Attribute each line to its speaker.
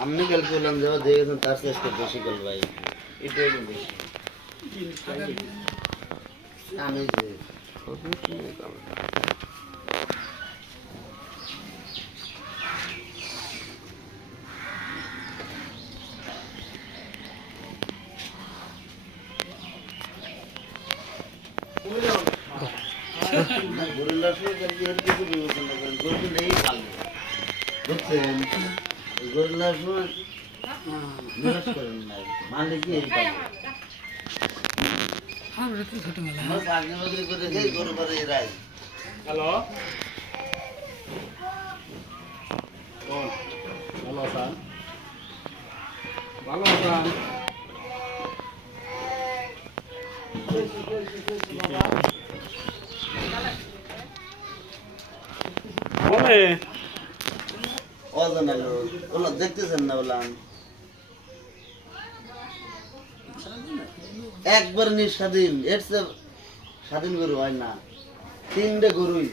Speaker 1: আপনি কাল করলাম যাওয়া দেখেছেন তার চেষ্টা বেশি গেল ভাই।
Speaker 2: বেশি।
Speaker 1: আমি যে গরিল্লার সঙ্গে কালকে কিছু বিবেচনা করেন? গরু নেই বুঝছেন? গরিল্লার সময় নিরাশ করেন নাই। মালিকই এই পাবে আমরা চাকরি বাকরি করে খেয়ে গরু করে এরাই।
Speaker 2: হ্যালো? কোন? ভালো আছেন? ভালো আছেন? বলে
Speaker 1: অজানা লোক ওলা দেখতেছেন না বললাম একবার নিঃস্বাধীন, এর স্বাধীন গরু হয় না। তিনটে গরুই।